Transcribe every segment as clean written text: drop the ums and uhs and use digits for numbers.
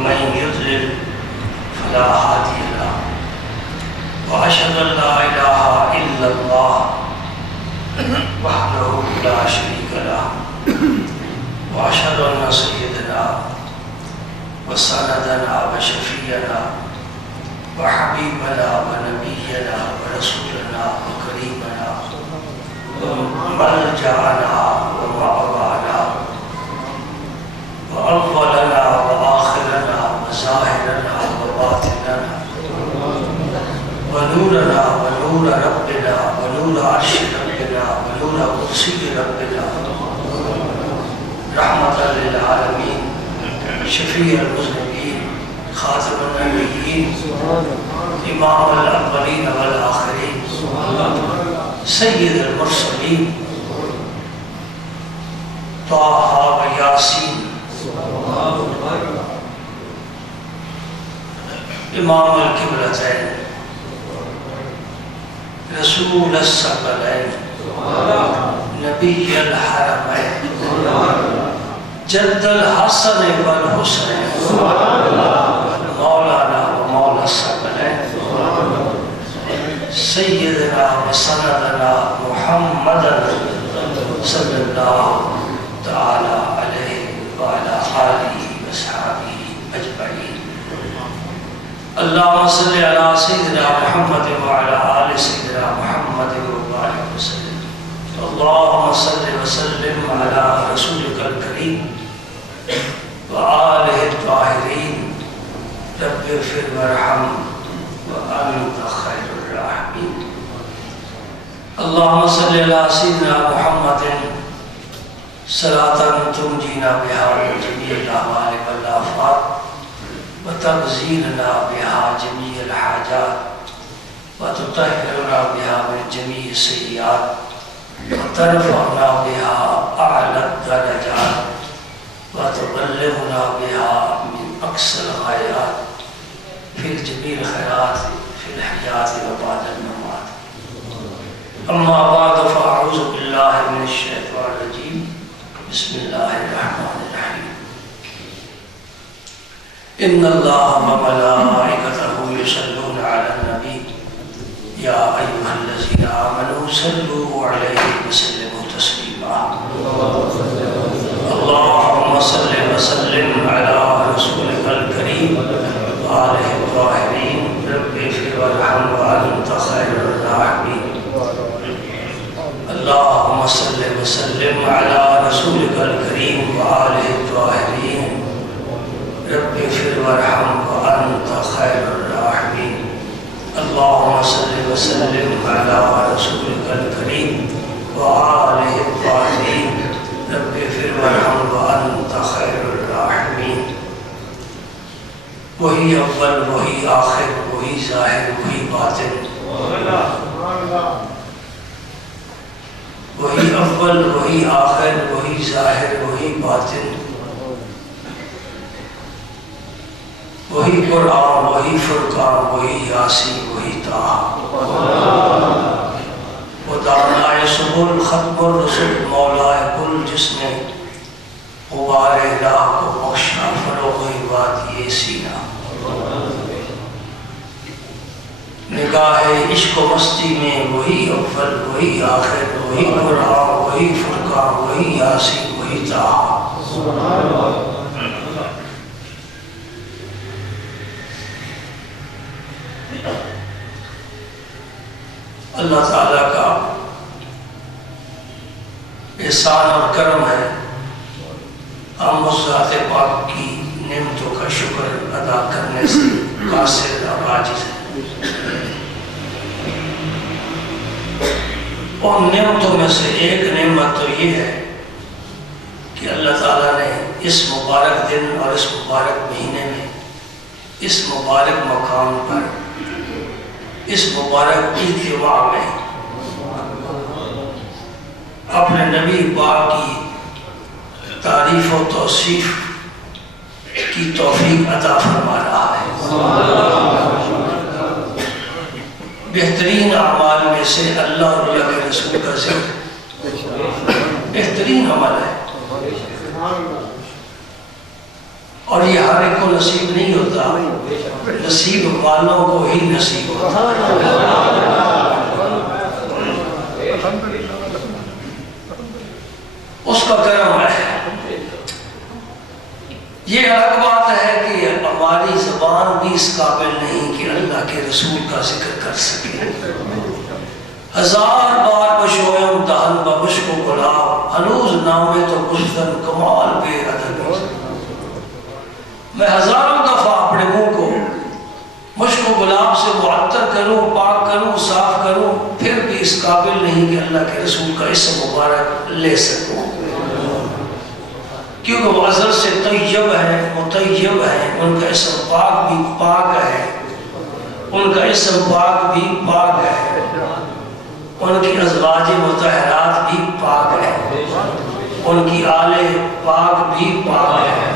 ومن يضلل فلا هادي له وأشهد أن لا إله إلا الله وحده لا شريك له وأشهد أن سيدنا وسندنا وشفيعنا وحبيبنا ونبينا ورسولنا وكريمنا وملجأنا ومأوانا وأولنا وآخرنا وظاهرنا وباطننا ونورنا ونور ربنا ونور عرش ربنا ونور كرسي ربنا رحمة للعالمين شفيع المذنبين خاتم النبيين إمام الأولين والآخرين سيد المرسلين طه وياسين إمام القبلتين رسول الثقلين نبي الحرمين جد الحسن والحسين مولانا ومولا الثقلين سيدنا وسندنا محمدا صلى الله تعالى عليه وعلى آله وصحبه أجمعين. اللهم صل على سيدنا محمد وعلى آل سيدنا محمد وبارك وسلم. اللهم صل وسلم على رسولك الكريم وآله الطاهرين رب اغفر وارحم وأنت خير الراحمين. اللهم صل على سيدنا محمد صلاة تنجينا بها من جميع الأهوال والآفات وتغزيلنا بها جميع الحاجات وتطهرنا بها من جميع السيئات وترفعنا بها أعلى الدرجات وتبلغنا بها من أقصى الغايات في جميع الخيرات في الحياة وبعد الممات. أما بعد فأعوذ بالله من الشيطان الرجيم. بسم الله الرحمن الرحيم. إن الله وملائكته يصلون على النبي يا أيها الذين آمنوا صلوا عليه وسلموا تسليما. اللهم صل وسلم على رسولك الكريم وآله الطاهرين رب اغفر وارحم وأنت خير الراحمين. اللهم صل وسلم على رسولك الكريم وآله الطاهرين رب اغفر وارحم وأنت خير الراحمين. اللهم صل وسلم على رسولك الكريم وآله الطاهرين رب اغفر وارحم وأنت خير الراحمين. وہی اول وہی آخر وہی ظاہر وہی باطن. وہی اول وہی آخر وہی ظاہر وہی باطن. وہی قرآن وہی فرقان وہی یاسین وہی طٰہٰ. وہ دانائے سبل ختم الرسل مولائے کل جس نے غبار راہ کو بخشا فروغ وادی سینہ. نگاہ عشق و مستی میں وہی اول وہی آخر وہی قرآن وہی فرقان وہی یاسین وہی طٰہٰ. اللہ تعالیٰ کا احسان اور کرم ہے. ہم اس ذات پاک کی نعمتوں کا شکر ادا کرنے سے قاصر اور عاجز ہیں. اور نعمتوں میں سے ایک نعمت تو یہ ہے کہ اللہ تعالیٰ نے اس مبارک دن اور اس مبارک مہینے میں اس مبارک مقام پر اس مبارک اجتماع میں اپنے نبی پاک کی تعریف و توصیف کی توفیق عطا فرما رہا ہے. بہترین اعمال میں سے اللہ اور اللہ کے رسول کا ذکر بہترین عمل ہے. اور یہ ہر ایک کو نصیب نہیں ہوتا، نصیب والوں کو ہی نصیب ہوتا اس کا کرم ہے۔ یہ الگ بات ہے کہ ہماری زبان بھی اس قابل نہیں کہ اللہ کے رسول کا ذکر کر سکے۔ ہزار بار بشویم دہن بمشک و گلاب، ہنوز نامے تو گفتن کمال بے ادب۔ میں ہزاروں دفعہ اپنے منہ کو مشک و گلاب سے معطر کروں، پاک کروں، صاف کروں، پھر بھی اس قابل نہیں کہ اللہ کے رسول کا اسم مبارک لے سکوں، کیونکہ وہ ازل سے طیب ہے، مطیب ہے، ان کا اسم پاک بھی پاک ہے، ان کا اسم پاک بھی پاک ہے، ان کی ازواج مطہرات بھی پاک ہے، ان کی آل پاک بھی پاک ہے،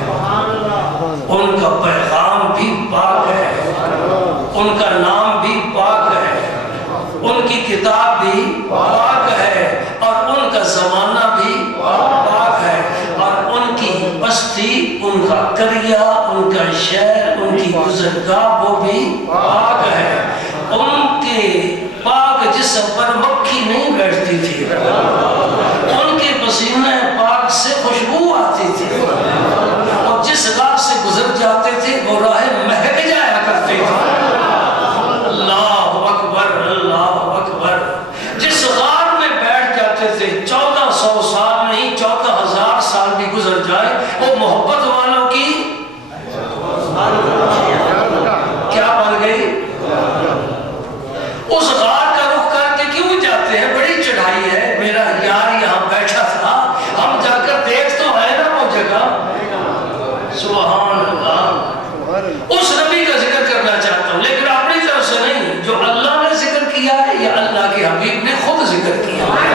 ان کا پیغام بھی پاک ہے، ان کا نام بھی پاک ہے، ان کی کتاب بھی پاک ہے، اور ان کا زمانہ بھی پاک ہے، اور ان کی بستی، ان کا قریہ، ان کا شہر، ان کی گزرگاہ وہ بھی پاک ہے۔ ان کے پاک جسم پر مکھی نہیں بیٹھتی تھی، ان کے پسینے پاک سے خوشبو آتی تھی، اور جس راہ سے گزر جاتے تھے وہ راہ مہک جایا کرتے تھے۔ اللہ اکبر، اللہ اکبر۔ جس غار میں بیٹھ جاتے تھے 1400 سال نہیں 14,000 سال بھی گزر جائے، وہ محبت والوں کی کیا بن گئی؟ اس غار کا رخ کر کے کیوں جاتے ہیں؟ بڑی چڑھائی ہے، میرا یار یہاں بیٹھا تھا، ہم جا کر دیکھ تو ہے نا وہ جگہ۔ سبحان اللہ۔ اس نبی کا ذکر کرنا چاہتا ہوں، لیکن اپنی طرف سے نہیں، جو اللہ نے ذکر کیا ہے یا اللہ کے حبیب نے خود ذکر کیا ہے۔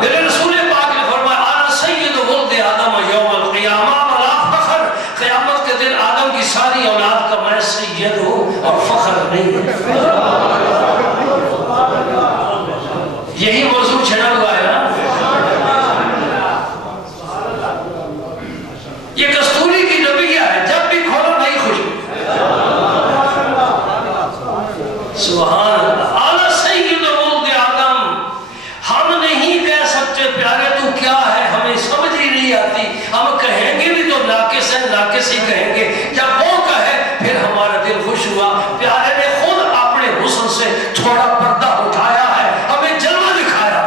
میرے رسول پاک نے فرمایا انا سید ولد آدم یوم القیامہ ولا فخر، قیامت کے دن آدم کی ساری اولاد کا میں سید ہوں اور فخر نہیں ہے۔ یہی موضوع چھڑا ہوا ہے نا۔ یہ کستوری کی نبیہ ہے، جب بھی کھولو نئی خوشبو۔ سبحان اللہ۔ اعلیٰ سید ولد آدم، ہم نہیں کہہ سکتے پیارے تو کیا ہے، ہمیں سمجھ ہی نہیں آتی، ہم کہیں گے بھی تو ناقص ہے، ناقص ہی کہیں گے۔ جب وہ کہے پھر ہمارا دل خوش ہوا، پیارے نے خود اپنے حسن سے تھوڑا پردہ اٹھایا ہے، ہمیں جلوہ دکھایا۔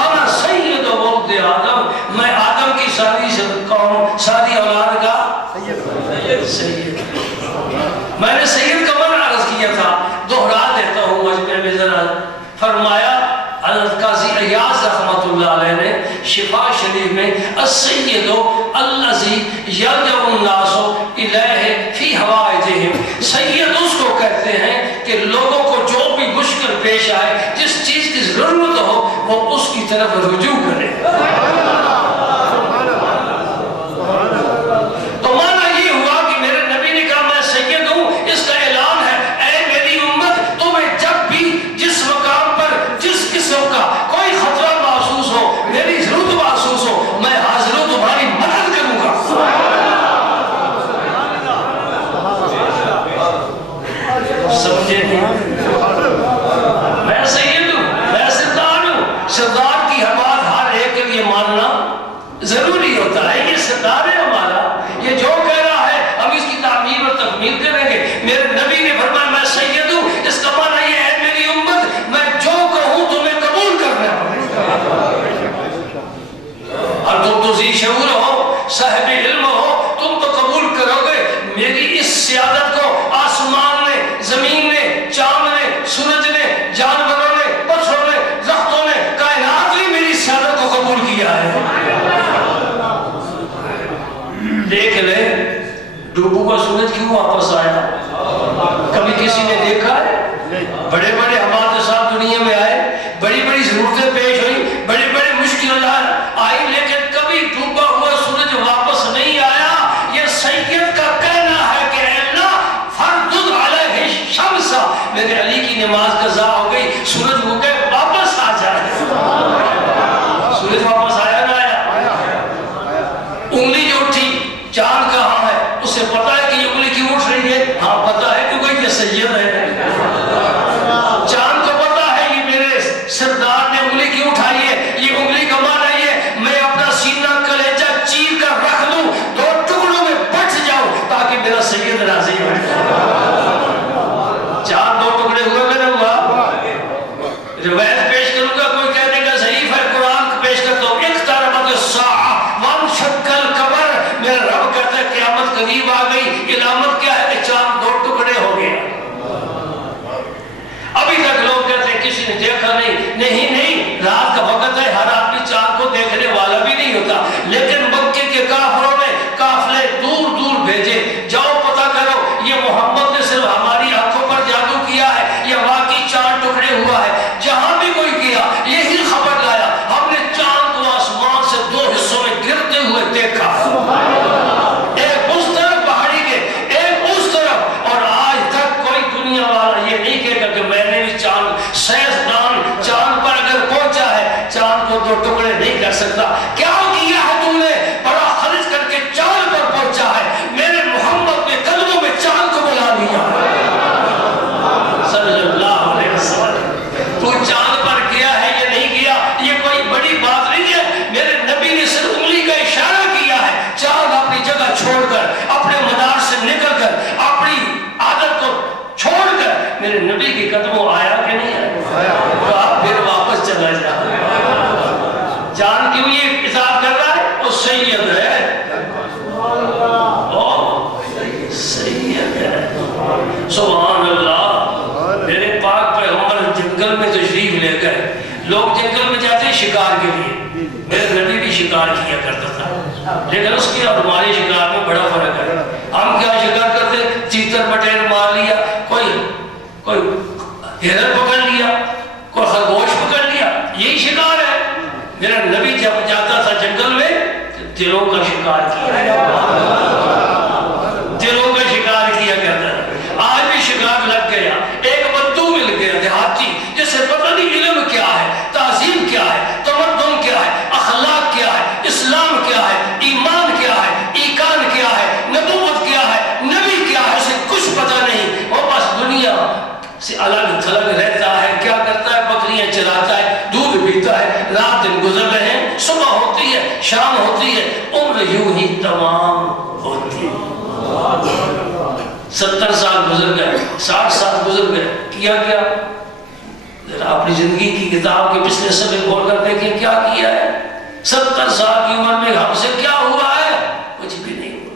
انا سید ولد آدم، میں آدم کی ساری قوم، ساری اولاد کا سید۔ میں نے سید کا من عرض کیا تھا، دہرا دیتا ہوں مجمع میں ذرا۔ فرمایا حضرت قاضی ایاز رحمت اللہ علیہ نے شفا شریف میں السید الذی یرجع الناس الیہ فی حوائجہم، سید اس کو کہتے ہیں کہ لوگوں کو جو بھی مشکل پیش آئے، جس چیز کی ضرورت ہو وہ اس کی طرف رجوع کرے۔ تو معنی یہ ہوا کہ میرے نبی نے کہا میں سید ہوں، اس کا اعلان ہے اے میری امت، تمہیں جب بھی جس مقام پر جس قسم کا کوئی خطرہ محسوس ہو، میری ضرورت محسوس ہو، میں حاضر ہوں، تمہاری مدد کروں گا۔ سمجھے نہیں؟ میں سید ہوں، میں سردار ہوں۔ سردار کی ہر بات ہر ایک کے لیے ماننا ضروری ہوتا ہے۔ یہ سردار ہے ہمارا، یہ جو کہہ رہا ہے ہم اس کی تعمیر اور تکمیل کریں گے۔ میرے نبی نے فرمایا میں سید ہوں، اس کا معنی یہ ہے میری امت، میں جو کہوں تمہیں قبول کرنا ہے۔ اور تم تو ذی شعور ہو، صاحب علم ہو، تم تو قبول کرو گے میری اس سیادت کو۔ آسمان نے، زمین نے، چاند نے، سورج نے، جانوروں نے، پتھروں نے، درختوں نے، کائنات نے میری سیادت کو قبول کیا ہے۔ دیکھ لے ڈوبو کا سورج کیوں واپس آیا؟ کبھی کسی نے دیکھا ہے؟ بڑے بڑے ہمارے ساتھ دنیا میں آئے، بڑی بڑی ضرورتیں پیش ہوئی، بڑی بڑی مشکلات آئی، لیکن کبھی ڈوبا ہوا سورج واپس نہیں آیا۔ یہ سید کا کہنا ہے کہ اے اللہ فردد علیہ الشمس، میرے علی کی نماز قضا ہو گئی، سورج ہو گئے واپس آ جائے۔ سورج واپس آیا نہ آیا؟ انگلی جو اٹھی کو ٹکڑے نہیں کر سکتا. کیا کیا ہے تم نے؟ بڑا خرچ کر کے چاند پر پہنچا ہے. میرے محمد کے قدموں میں چاند کو بلا دیا صلی اللہ علیہ وسلم. تو چاند پر گیا ہے یا نہیں گیا یہ کوئی بڑی بات نہیں ہے. میرے نبی نے صرف انگلی کا اشارہ کیا ہے. چاند اپنی جگہ چھوڑ کر, اپنے مدار سے نکل کر, اپنی عادت کو چھوڑ کر میرے نبی کے قدموں آیا کہ نہیں آیا؟ تو آپ پھر واپس چلا جا. جان کیوں یہ اطاعت کر رہا ہے؟ وہ سید ہے, سید ہے. سبحان اللہ. میرے پاک پیغمبر جنگل میں تشریف لے گئے. لوگ جنگل میں جاتے ہیں شکار کے لیے. میرے نبی بھی شکار کیا کرتا تھا, لیکن اس کی اور ہمارے شکار میں بڑا فرق ہے. ہم کیا شکار کرتے؟ چیتر بٹیر مار لیا, کوئی ہرن پکڑ لیا, کوئی خرگوش پکڑ لیا, یہی شکار ہے. میرا نبی جب جاتا تھا جنگل میں دلوں کا شکار کیا, دلوں کا شکار کیا کرتا تھا. آج بھی شکار لگ گیا. ایک بدو مل گیا دیہاتی جسے پتہ نہیں علم کیا ہے, تعظیم کیا ہے, تمدن کیا ہے, اخلاق کیا ہے, اسلام کیا ہے, ایمان کیا ہے, ایقان کیا ہے, نبوت کیا ہے, نبی کیا ہے, اسے کچھ پتہ نہیں. وہ بس دنیا سے الگ تھلگ رہتا ہے. کیا کرتا ہے؟ بکریاں چراتا ہے, دودھ پیتا ہے. رات دن گزر رہے ہیں, صبح ہوتی ہے, شام ہوتی ہے, عمر یوں ہی تمام ہوتی ہے. 70 سال گزر گئے, 60 سال گزر گئے. کیا ذرا اپنی زندگی کی کتاب کے پچھلے صفحے کھول کر دیکھیں کیا کیا ہے. 70 سال کی عمر میں ہم سے کیا ہوا ہے؟ کچھ بھی نہیں ہوا.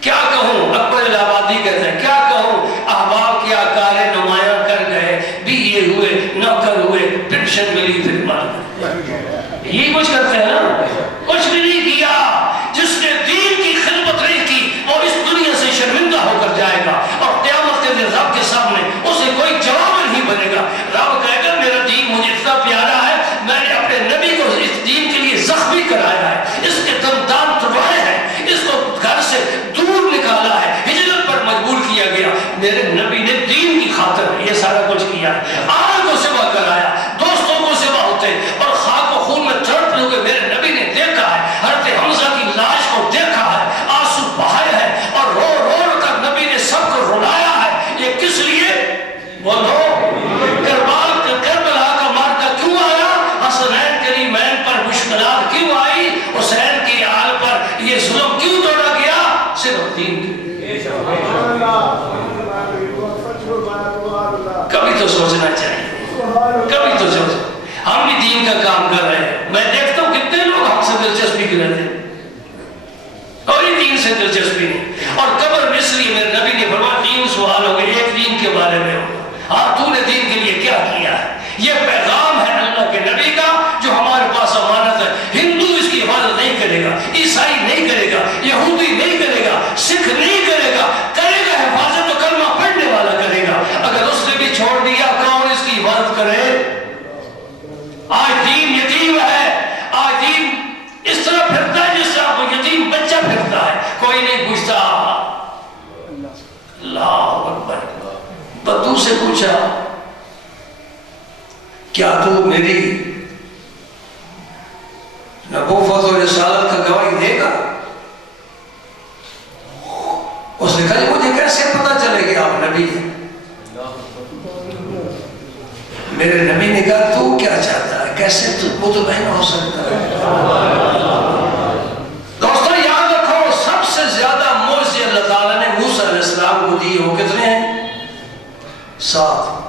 کیا کہوں؟ اکبر الہ آبادی کہتے ہیں, کیا کہوں؟ احباب کیا کارے نمایاں کر گئے, BA ہوئے, نوکر ہوئے, پینشن ملی, پھر مر گئے. یہی کچھ کرتے ہیں نا. کچھ بھی نہیں کیا. جس نے دین کی خدمت نہیں کی وہ اس دنیا سے شرمندہ ہو کر جائے گا, اور قیامت کے دن رب کے سامنے اسے کوئی جواب نہیں بنے گا. رب کہے گا میرا دین مجھے اتنا پیارا ہے, میں نے اپنے نبی کو اس دین کے لیے زخمی کرایا ہے, اس کے دندان توڑائے ہیں, اس کو گھر سے دور نکالا ہے, ہجرت پر مجبور کیا گیا. میرے نبی نے دین کی خاطر یہ سارا کچھ کیا ہے. آل کو سوا کرایا, دوستوں کو سوا ہوتے, اور خاک و خون میں تڑپتے ہوئے میرے نبی نے دیکھا ہے. حضرت حمزہ کی لاش کو دیکھا ہے, آنسو بہائے ہیں, اور رو رو کر نبی نے سب کو رلایا ہے. یہ کس لیے؟ بولو, کربلا کا مارکا کیوں آیا؟ حسنین کریمین پر مشکلات کیوں آئی؟ حسین کی آل پر یہ ظلم کیوں توڑا گیا؟ صرف دین کے لیے. کبھی تو سوچنا چاہیے, کبھی تو سوچنا. ہم بھی دین کا کام کر رہے ہیں. میں دیکھتا ہوں کتنے لوگ ہم سے دلچسپی کے رہتے ہیں, کوئی دین سے دلچسپی نہیں. اور قبر میں اس لیے میرے نبی نے فرمایا 3 سوال ہو گئے, ایک دین کے بارے میں ہوگا. ہاں, تو نے دین کے لیے کیا کیا ہے؟ یہ پیغام ہے اللہ کے نبی کا جو ہمارے پاس امانت ہے. ہندو اس کی حفاظت نہیں کرے گا, عیسائی نہیں کرے گا, یہودی نہیں کرے گا, سکھ نہیں کرے گا. کرے گا حفاظت تو کلمہ پڑھنے والا کرے گا. اگر اس نے بھی چھوڑ دیا, کون اس کی حفاظت کرے؟ آج دین یتیم ہے. آج دین اس طرح پھرتا ہے جس طرح کوئی یتیم بچہ پھرتا ہے. کوئی نہیں پوچھتا. اللہ اکبر. بدو سے پوچھا کیا تو میری نبوت و رسالت کا گواہی دے گا؟ اس نے کہا مجھے کیسے پتا چلے کہ آپ نبی ہیں؟ میرے نبی نے کہا تو کیا چاہتا ہے, کیسے تو مطمئن ہو سکتا ہے؟ دوستو یاد رکھو, سب سے زیادہ معجزے اللہ تعالیٰ نے موسیٰ علیہ السلام کو دیے وہ کتنے ہیں؟ 7.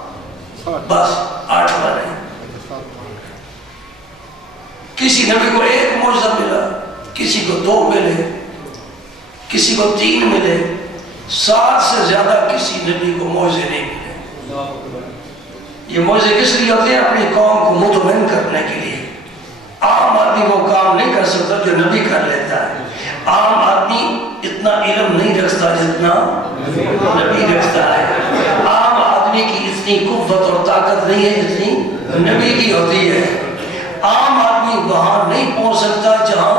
بس 8 بار ہیں. کسی نبی کو 1 معجزہ ملا, کسی کو 2 ملے, کسی کو 3 ملے. 7 سے زیادہ کسی نبی کو معجزے نہیں ملے. یہ معجزے کس لیے ہوتے ہیں؟ اپنی قوم کو مطمئن کرنے کے لیے. عام آدمی وہ کام نہیں کر سکتا جو نبی کر لیتا ہے. عام آدمی اتنا علم نہیں رکھتا جتنا نبی رکھتا ہے. عام آدمی کی اتنی قوت اور طاقت نہیں ہے جتنی نبی کی ہوتی ہے. عام آدمی وہاں نہیں پہنچ سکتا جہاں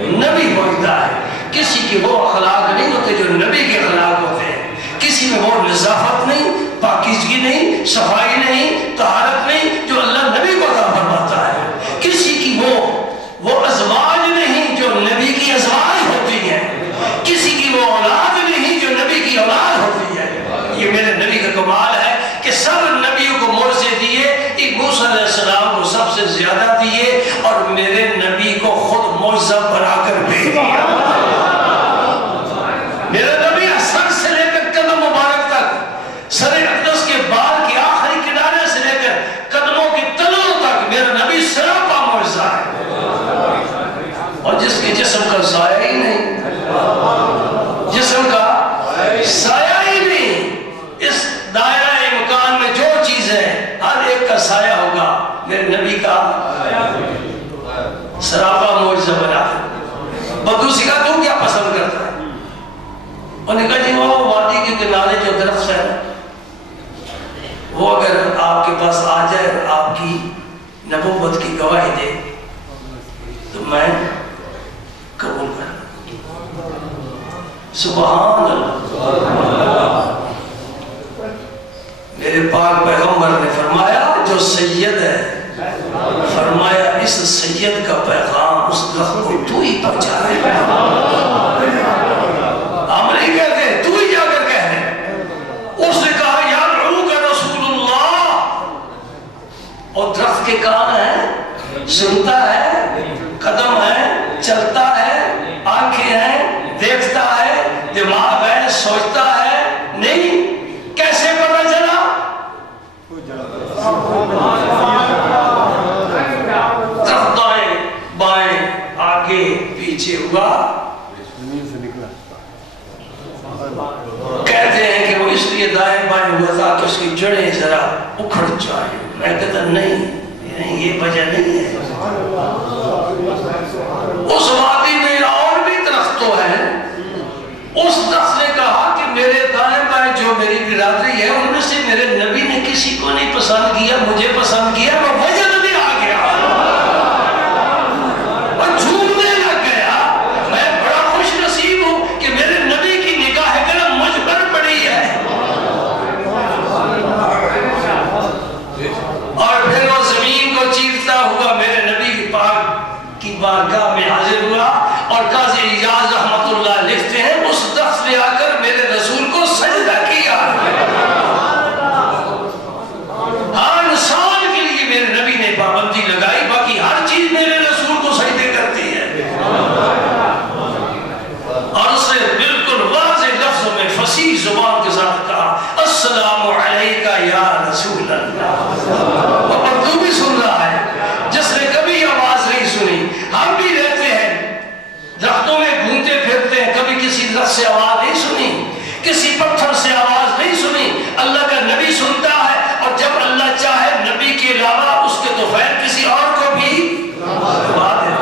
نبی پہنچتا ہے. کسی کے وہ اخلاق نہیں ہوتے جو نبی کے اخلاق ہوتے ہیں. کسی میں وہ نظافت نہیں, پاکیزگی نہیں, صفائی نہیں, طہارت نہیں جو اللہ نبی کو عطا فرماتا ہے. کسی اور میرے نبی کو خود معجزہ بنا کر بھیج دیا۔ میرا نبی سر سے لے کر قدم مبارک تک، سر اقدس کے بال کے آخری کنارے سے لے کر قدموں کے تلوں تک میرا نبی سراپا معجزہ ہے، اور جس کے جسم کا سایہ ہی نہیں، جسم کا سایہ ہی نہیں۔ اس دائرہ مکان میں جو چیز ہے ہر ایک کا سایہ ہوگا، میرے نبی کا سراپا معجزہ بنا ہے۔ بدو سے کہا تو کیا پسند کرتا ہے؟ انہوں نے کہا جی وہ وادی کے کنارے جو درخت ہے وہ اگر آپ کے پاس آ جائے اور آپ کی نبوت کی گواہی دے تو میں قبول کر۔ سبحان اللہ۔ میرے پاک پیغمبر نے فرمایا جو سید ہے، فرمایا اس سید کا پیغام اس درخت کو تو ہی پہنچا ہے۔ ہم نہیں کہتے، تو ہی جا کر کہہ رہے۔ اس نے کہا یا رعوک رسول اللہ، اور درخت کے کان ہیں، سنتا ہے، قدم ہے، چلتا ہے، آنکھیں ہیں، دیکھتا ہے، دماغ ہے، سوچتا ہے، نہیں کیسے پتہ چلا؟ درخت دائیں بائیں آگے پیچھے ہوا، کہتے ہیں کہ وہ اس لیے دائیں بائیں ہوا تھا کہ اس کی جڑیں ذرا اکھڑ جائیں۔ میں کہتا نہیں، یہ وجہ نہیں ہے۔ اس وادی میں اور بھی درخت تو ہیں۔ اس درخت نے کہا کہ میرے دائیں بائیں جو میری برادری ہے ان میں سے میرے نبی نے کسی کو نہیں پسند کیا، مجھے پسند کیا، میں وجہ نہیں آ گیا اور جھومنے لگ گیا۔ میں بڑا خوش نصیب ہوں کہ میرے نبی کی نگاہ کرم مجھ پر پڑی ہے۔ اور پھر وہ زمین کو چیرتا ہوا میرے نبی پاک کی بارگاہ میں حاضر ہوا، اور قاضی اعجاز رحمت اللہ لکھتے ہیں اس درخت نے آ کر میرے رسول کو سجدہ کیا۔ ہر انسان کے لیے میرے نبی نے پابندی لگائی، باقی ہر چیز میرے رسول کو سجدے کرتی ہے۔ اور اس نے بالکل واضح لفظوں میں فصیح زبان کے ساتھ کہا السلام علیکہ یا رسول اللہ۔ اور اردو بھی سن رہا ہے، جس نے کبھی آواز نہیں سنی۔ ہم بھی رہتے ہیں درختوں میں گھومتے پھرتے ہیں، کبھی کسی درخت سے آواز نہیں سنی، کسی پتھر سے آواز نہیں سنی۔ اللہ کا نبی سنتا ہے، اور جب اللہ چاہے نبی کے علاوہ اس کے توفیل کسی اور کو بھی بات ہے۔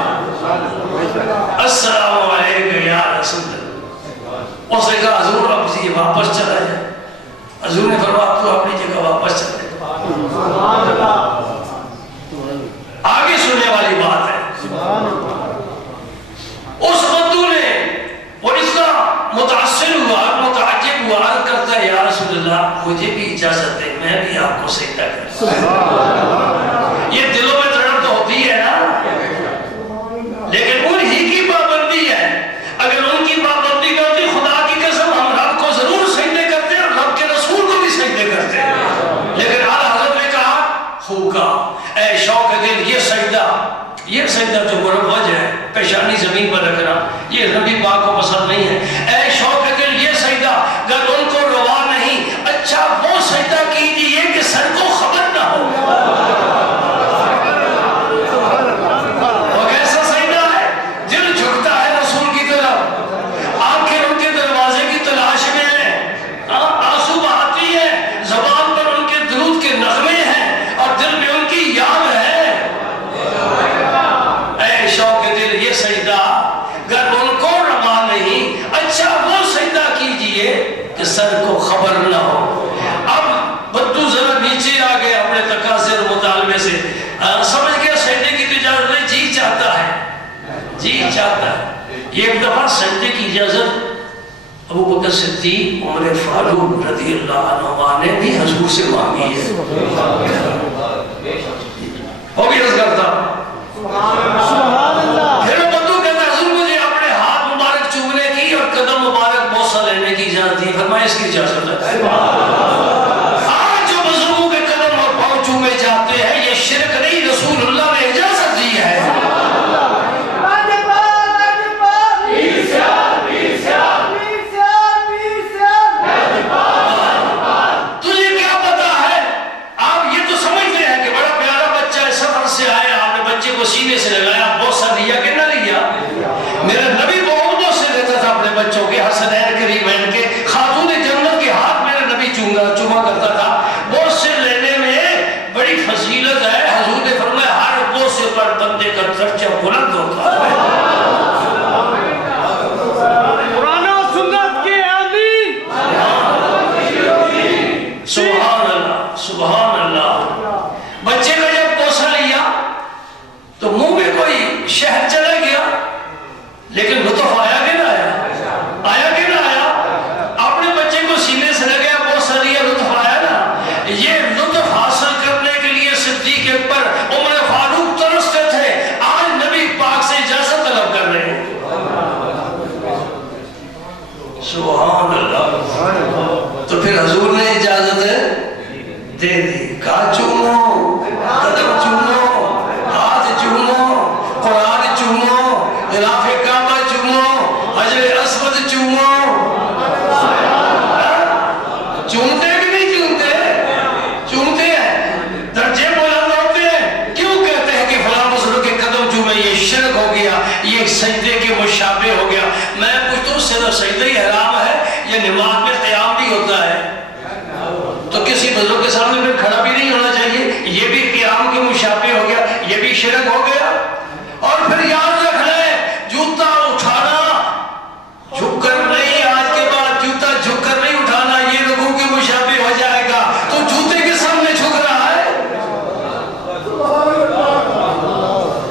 السلام علیکم یا رسول اللہ۔ اس نے کہا حضور اب یہ واپس چلا جائے۔ حضور نے فرمایا تو اپنی جگہ واپس چلے۔ آگے سننے والی بات ہے، اس بدو نے وہ اس کا متاثر ہوا، متعجب ہوا، کرتا ہے یا رسول اللہ مجھے بھی اجازت ہے میں بھی آپ کو سجدہ کروں۔ یہ دلوں میں تڑپ تو ہوتی ہے نا، لیکن انہی کی پابندی ہے۔ اگر ان کی پابندی نہ ہوتی، خدا کی قسم ہم رب کو ضرور سجدے کرتے اور رب کے رسول کو بھی سجدے کرتے، لیکن اعلیٰ حضرت نے کہا خوکا اے شوق دل یہ سجدہ جو مروج ہے، پیشانی زمین پر رکھنا، یہ نبی پاک کو پسند نہیں ہے۔ اے شوق دل یہ سجدہ اگر ان کو روا نہیں، اچھا وہ سجدہ کیجیے کہ سر کو خبر نہ ہو۔ وہ کیسا سجدہ ہے؟ دل جھکتا ہے رسول کی طرف، آنکھیں ان کے دروازے کی تلاش میں ہیں، آنسو بہاتی ہے، زبان پر ان کے درود کے نغمے ہیں، اور دل میں ان کی یاد ہے۔ اے شوق دل یہ سجدہ اگر ان کو روا نہیں، اچھا وہ سجدہ کیجئے کہ سر کو خبر نہ ہو۔ اب بدو ذرا نیچے آ گئے اپنے تقاضے اور مطالبے سے، سمجھ گیا سجدے کی اجازت نہیں، جی چاہتا ہے۔ یہ ایک دفعہ سجدے کی اجازت ابو بکر صدیق عمر فاروق رضی اللہ عنہ نے بھی حضور سے مانگی ہے۔ وہ بھی عرض کرتا پھر بدو کہتا حضور مجھے اپنے ہاتھ مبارک چومنے کی اور قدم مبارک بوسہ لینے کی اجازت دی، فرمایا اس کی اجازت ہے۔ آج جو بزرگوں کے قدم اور پاؤں چومے جاتے ہیں یہ شرک نہیں، رسول اللہ نے اجازت دی ہے۔ شہر چلا گیا لیکن لطف آیا کہ نہ آیا؟ آیا کہ نہ آیا؟ اپنے بچے کو سینے سے لگیا بہت ساری لطف آیا نا؟ یہ لطف حاصل کرنے کے لیے صدیق اکبر عمر فاروق ترستے تھے، آج نبی پاک سے اجازت طلب کر رہے ہیں۔ سبحان اللہ۔ تو پھر حضور نے اجازت دے دی، کہا چومو، قدم چومو، ہاتھ چومو، قرآن چومو، غلاف کعبہ چومو، حجر اسود چومو۔ چومتے بھی نہیں چومتے؟ چومتے ہیں، درجے بلند ہوتے ہیں۔ کیوں کہتے ہیں کہ فلاں بزرگ کے قدم چومے؟ یہ شرک ہو گیا، یہ سجدے کے مشابہ ہو گیا۔ میں پوچھتا ہوں صرف سجدہ ہی حرام ہے یا نماز میں قیام بھی ہوتا ہے؟ تو کسی بزرگ کے سامنے پھر کھڑا بھی نہیں ہونا چاہیے، یہ بھی قیام کے مشابہ ہو گیا، یہ بھی شرک ہو گیا۔ اور پھر یاد رکھنا ہے، جوتا اٹھانا جھک کر نہیں، آج کے بعد جوتا جھک کر نہیں اٹھانا، یہ لوگوں کے مشابہ ہو جائے گا۔ تو جوتے کے سامنے جھک رہا ہے،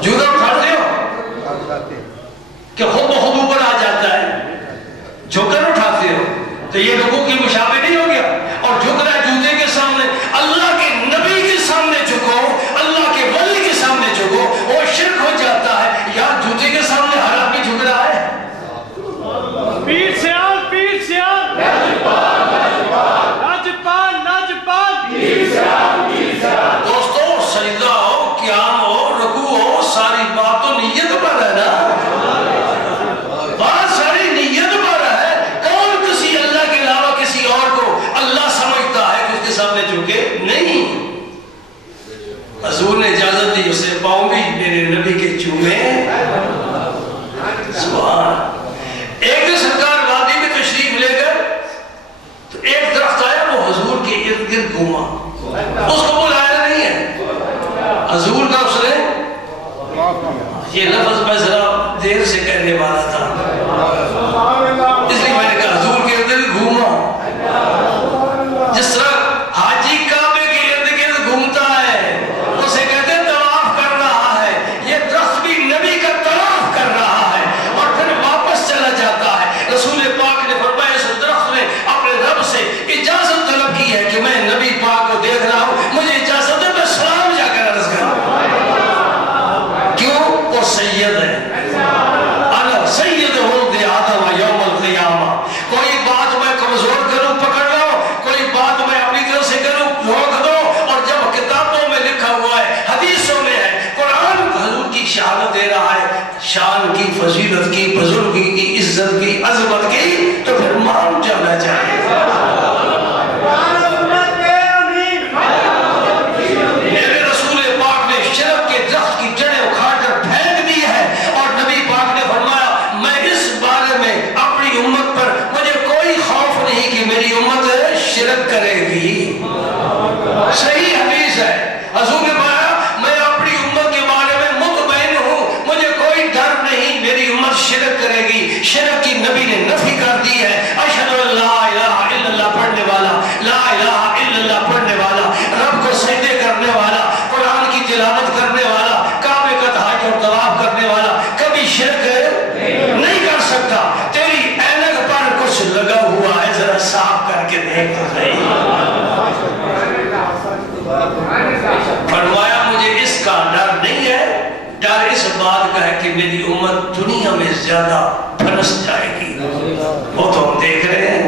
جوتا اٹھاتے ہو کہ خود بخود اوپر آ جاتا ہے، جھک کر اٹھاتے ہو، تو یہ لوگوں کی مشابہ نہیں ہو گیا؟ اور جھک رہا ہے جوتے کے سامنے، اللہ کے نبی کے سامنے جھکو، اللہ کے ولی کے سامنے جھکو، وہ شرک ہو جاتا ہے۔ یا جوتے کے سامنے ہر آدمی جھک رہا ہے۔ پیر سیال، پیر سیال، لاجپال، لاجپال، پیر سیال، پیر سیال۔ دوستو سجدہ ہو، قیام ہو، رکوع ہو، ساری بات تو نیت پر ہے نا، بات ساری نیت پر ہے۔ کون کسی اللہ کے علاوہ کسی اور کو اللہ سمجھتا ہے کہ اس کے سامنے جھکے؟ نہیں۔ حضور نے اجازت دی، اسے پاؤں بھی میرے نبی کے چومے۔ سبحان۔ ایک دن سرکار وادی میں تشریف لے گئے تو ایک درخت آیا، وہ حضور کے ارد گرد گھوما، اس کو بلایا نہیں ہے حضور کا۔ اس نے یہ لفظ میں ذرا دیر سے کہنے والا تھا، اس لیے میں نے کہا حضور کے ارد گرد گھوما۔ جس طرح حاجی کعبے کے ارد گرد گھومتا ہے، اسے کہتے ہیں طواف کر رہا ہے، یہ درخت بھی نبی کا طواف کر رہا ہے اور پھر واپس چلا جاتا ہے۔ رسول پاک نے فرمایا اس درخت نے اپنے رب سے اجازت طلب کی ہے کہ میں نبی پاک کو دیکھ رہا ہوں، مجھے اجازت ہے میں سلام جا کر عرض کروں۔ کیوں؟ وہ سید ہے، انا سید ولد آدم یوم القیامہ۔ کوئی بات میں کمزور کروں پکڑ لو، کوئی بات میں اپنی طرف سے کروں روک دو۔ اور جب کتابوں میں لکھا ہوا ہے، حدیثوں میں ہے، قرآن حضور کی شہادت دے رہا ہے، شان کی، فضیلت کی، بزرگی کی، عزت کی، عظمت کی، تو پھر مان جانا چاہیے۔ میرے رسول پاک نے شرک کے درخت کی جڑیں اکھاڑ کر پھینک دی ہے، اور نبی پاک نے فرمایا میں اس بارے میں اپنی امت پر مجھے کوئی خوف نہیں کہ میری امت شرک کرے گی۔ صحیح حدیث ہے، حضور نے فرمایا میں اپنی امت کے بارے میں مطمئن ہوں، مجھے کوئی ڈر نہیں، میری امت شرک کرے گی۔ شرک کی نبی نے نفی کر دی ہے۔ اشہد ان لا الہ الا اللہ پڑھنے والا، لا الہ الا اللہ پڑھنے والا، رب کو سجدے کرنے والا، قرآن کی تلاوت کرنے والا، کعبے کا تحج اور طواف کرنے والا کبھی شرک نہیں کر سکتا۔ تیری اینک پر کچھ لگا ہوا ہے، ذرا صاف کر کے دیکھ تو صحیح۔ فرمایا مجھے اس کا ڈر نہیں ہے، ڈر اس بات کا ہے کہ میری امت دنیا میں زیادہ پھنس جائے گی۔ وہ تو ہم دیکھ رہے ہیں۔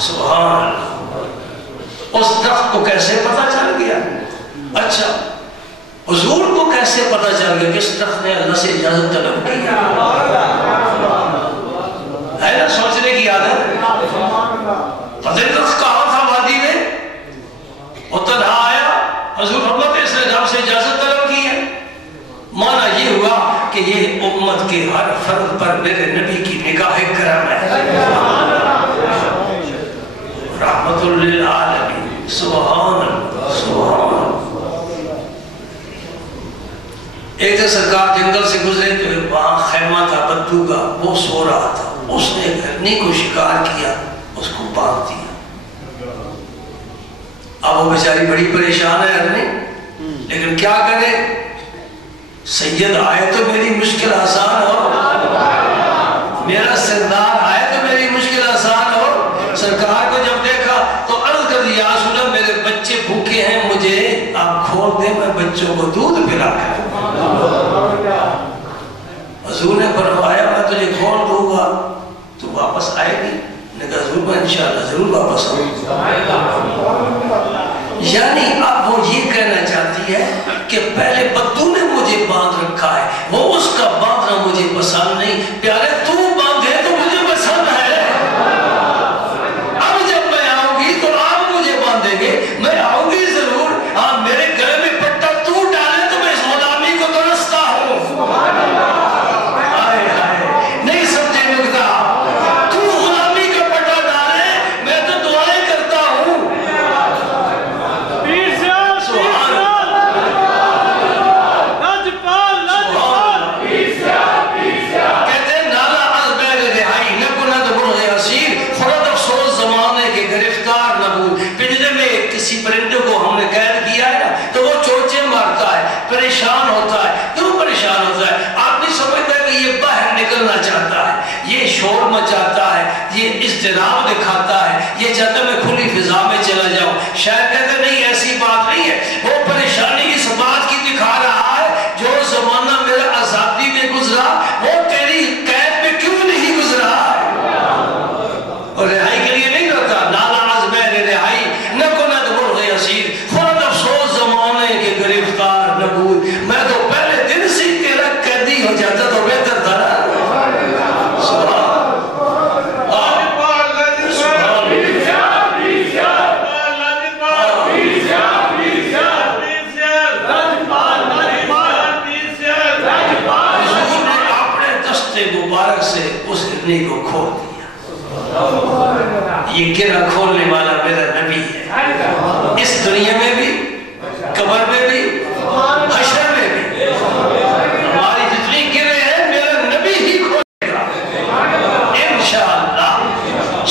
سبحان اللہ۔ اس درخت کو کیسے پتا چل گیا؟ اچھا حضور کو کیسے پتا چل گیا کہ اس درخت نے اللہ سے اجازت طلب کی ہے نا؟ سوچنے کی عادت۔ پتہ درخت کہاں تھا وادی میں؟ وہ تنہا آیا، حضور فرماتے اس نے رب سے اجازت طلب کی ہے۔ معنی یہ ہوا کہ یہ امت کے ہر فرد پر میرے نبی کی نگاہ کرم ہے، رحمت للعالمین۔ سبحان اللہ، سبحان اللہ۔ ایک دن سرکار جنگل سے گزرے تو وہاں خیمہ تھا بدو کا، وہ سو رہا تھا، اس نے ہرنی کو شکار کیا، اس کو باندھ دیا۔ اب وہ بیچاری بڑی پریشان ہے ہرنی، لیکن کیا کرے، سید آئے تو میری مشکل آسان ہو، میرا سردار آئے تو میری مشکل آسان ہو۔ سرکار کو جب دیکھا تو عرض کر دیا، یا رسول اللہ میرے بچے بھوکے ہیں، مجھے آپ کھول دیں، میں بچوں کو دودھ پلا کر۔ حضور نے فرمایا میں تجھے کھول دوں گا تو واپس آئے گی؟ نے کہا حضور میں انشاءاللہ ضرور واپس آؤں گا۔ یعنی اب وہ یہ کہنا چاہتی ہے کہ پہلے بدو نے مجھے باندھ رکھا ہے، وہ اس کا باندھنا مجھے پسند نہیں، پیارے تو باندھے تو مجھے پسند ہے۔ اب جب میں آؤں گی تو آپ مجھے باندھیں گے، میں آؤں گی ضرور، آپ میرے گلے میں پٹا تو ڈالے تو میں اس غلامی کو ترستا ہوں۔ آئے آئے نہیں سمجھے نکتا، تو غلامی کا پٹا ڈالے میں تو دعائیں کرتا ہوں۔ کہتے ہیں نالا از بیگ رہائی نکند بن غیاسیر، خرد افسوس زمانے کے گرفتار نبود۔ پنجرے میں کسی پرندے کو ہم نے قید کیا ہے نا تو وہ چوچے مارتا ہے، پریشان ہوتا ہے۔ کیوں پریشان ہوتا ہے؟ آدمی سمجھتا ہے کہ یہ باہر نکلنا چاہتا ہے، یہ شور مچاتا ہے، یہ اضطراب دکھاتا ہے، یہ چاہتا ہے میں کھلی فضا میں چلا جاؤں۔ شاید کہتے ہیں نہیں ایسی بات نہیں ہے، وہ پریشانی اس بات کی دکھا رہا ہے جو زمانہ میرا آزادی میں گزرا وہ تیری قید میں کیوں نہیں گزرا ہے؟ اور رہائی کے لیے نہیں رہتا، نالا از بیر رہائی نکند بن غیاسیر، خرد افسوس زمانے کے گرفتار نبود۔ میں تو پہلے دن سے تیرا قیدی ہو جاتا تو بہتر تھا نا۔ مبارک سے اس گرنے کو کھول دیا۔ یہ گرہ کھولنے والا میرا نبی ہے، اس دنیا میں بھی، قبر میں بھی، حشر میں بھی۔ ہماری جتنی گرہ ہیں میرا نبی ہی کھولے گا انشاءاللہ۔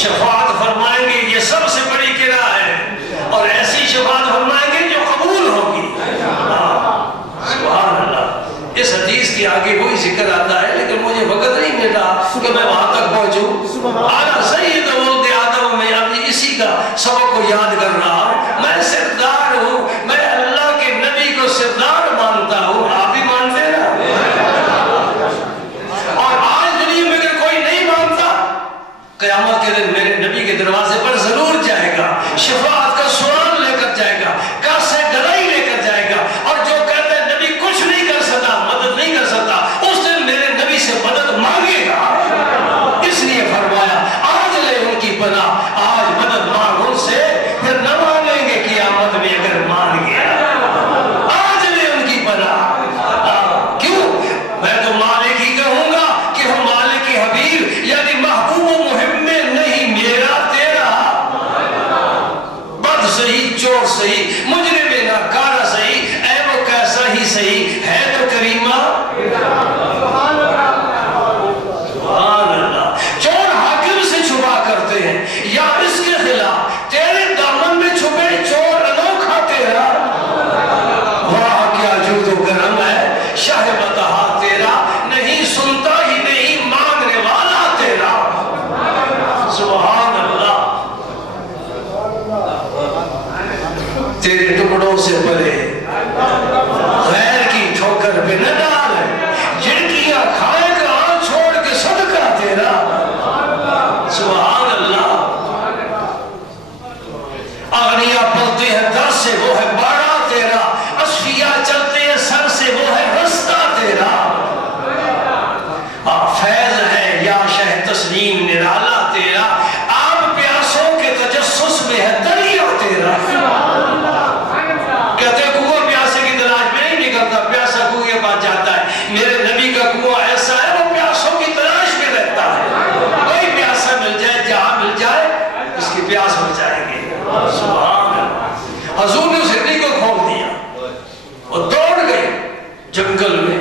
شفاعت فرمائیں گے یہ سب سے بڑی گرہ ہے، اور ایسی شفاعت فرمائیں گے جو قبول ہوگی۔ سبحان اللہ۔ اس حدیث کی آگے وہی ذکر آتا ہے لیکن مجھے وقت نہیں ملا کہ میں وہاں تک پہنچوں۔ آنا سید ولد آدم میں ابھی اسی کا سبق کو یاد کر رہا ہوں۔ میں سردار ہوں، میں اللہ کے نبی کو سردار مانتا ہوں، آپ بھی مانتے ہیں نا؟ اور آج دنیا میں اگر کوئی نہیں مانتا، قیامت کے دن میرے نبی کے دروازے پر ضرور جائے گا، شفاعت کا سوال لے کر جائے گا، کاسے گلائی لے کر جائے گا، اور جو کہتا ہے نبی کچھ نہیں کر سکتا، مدد نہیں کر سکتا، اس دن میرے نبی سے مدد مانگے گا۔ اس لیے فرمایا آج لے ان کی پناہ، آج مدد مانگ ان سے، پھر نہ مانگیں گے قیامت میں اگر مان گیا۔ آج لے ان کی پناہ۔ کیوں؟ میں تو مالک ہی کہوں گا کہ ہم مالک حبیب، یعنی محبوب و محب میں نہیں میرا تیرا، بد صحیح چور صحیح مجرم ناکارہ صحیح، اے وہ کیسا ہی صحیح ہے تو کریمہ۔ سبحان اللہ۔ چور حاکم سے چھپا کرتے ہیں یا اس کے خلاف، تیرے دامن میں چھپے چور انوکھا تیرا، واہ کیا جود و کرم ہے شاہ بتہا تیرا، نہیں سنتا ہی نہیں مانگنے والا تیرا۔ سبحان اللہ۔ تیرے ٹکڑوں سے بڑے غیر کی ٹھوکر پہ نہ ڈال، جھڑکیاں کھائے گا چھوڑ کے صدقہ تیرا۔ سبحان اللہ۔ اغنیا پلتے ہیں در سے وہ ہے باڑا تیرا، اصفیاء چلتے ہیں سر سے وہ ہے رستہ تیرا۔ فیض ہے یا شہ تسلیم نرالا تیرا، آپ پیاسوں کے تجسس میں ہے دریا تیرا۔ کہتے ہیں کنواں پیاسے کی تلاش میں نہیں نکلتا، پیاسا کنویں کے پاس جاتا ہے۔ میرے نبی کا کنواں ایسا ہے وہ پیاسوں کی تلاش میں رہتا ہے، کوئی پیاسا مل جائے جہاں مل جائے اس کی پیاس ہو جائے گی۔ سبحان اللہ۔ حضور نے اس ہڈی کو کھول دیا، وہ دوڑ گئے جنگل میں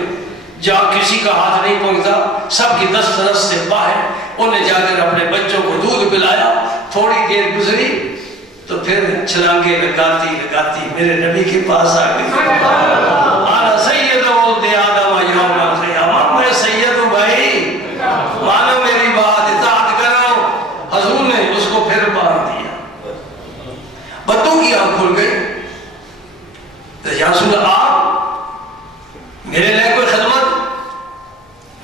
جہاں کسی کا ہاتھ نہیں پہنچتا، سب کی دسترس سے باہر۔ انہیں جا کر اپنے بچوں کو دودھ پلایا، تھوڑی دیر گزری تو پھر چھلانگے لگاتی لگاتی میرے نبی کے پاس آ گئی. آنا سید ولد آدم یوم القیامہ، میں سید ہوں بھائی، مانو میری بات، اطاعت کرو. حضور نے اس کو پھر باندھ دیا. بدو کی آنکھ کھل گئی. یا رسول اللہ آپ میرے لئے کوئی خدمت؟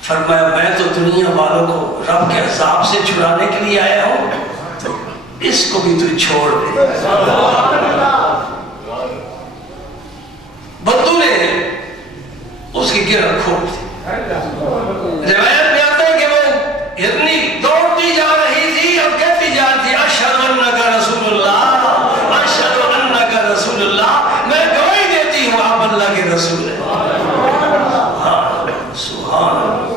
فرمایا میں تو دنیا والوں کو رب کے عذاب سے چھڑانے کے لیے آیا ہوں، تو اس کو بھی تو چھوڑ دے. بدو نے اس کی گرہ کھول دی. روایت میں آتا ہے کہ وہ اتنی دوڑتی جا رہی تھی اور کہتی جا رہی تھی اشہد انک رسول اللہ، اشہد انک رسول اللہ، میں گواہی دیتی ہوں آپ اللہ کے رسول ہیں. سبحان اللہ.